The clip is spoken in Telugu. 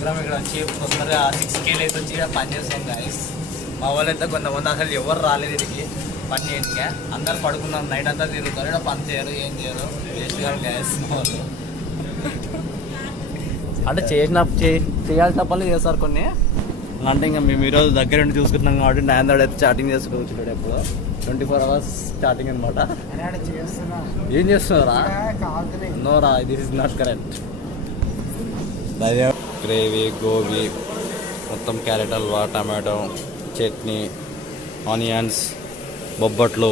ముగ్గురం ఇక్కడ వచ్చి తొందరగా 6 కేలు అయితే వచ్చి పని చేస్తాం గాయస్. మా వాళ్ళు అయితే కొంతమంది అసలు ఎవరు రాలేదు ఇదికి పని చేయడానికి. అందరు పడుకున్నాం, నైట్ అంతా తిరుగుతారు, ఇక్కడ పని చేయరు, ఏం చేయరు, వేస్ట్ గా గాయస్. అంటే చేయాల్సిన పనులు చేస్తారు కొన్ని. అంటే ఇంకా మేము ఈరోజు దగ్గర నుండి చూసుకుంటున్నాం కాబట్టి నాందాడు అయితే చాటింగ్ చేసుకుంటాడు ఎప్పుడు 24 hours స్టార్టింగ్ అనమాట. ఏం చేస్తున్నారా? నోరా, this is not correct. Gravy, gobi, మొత్తం carrot halwa, tomato chutney, onions, బొబ్బట్లు.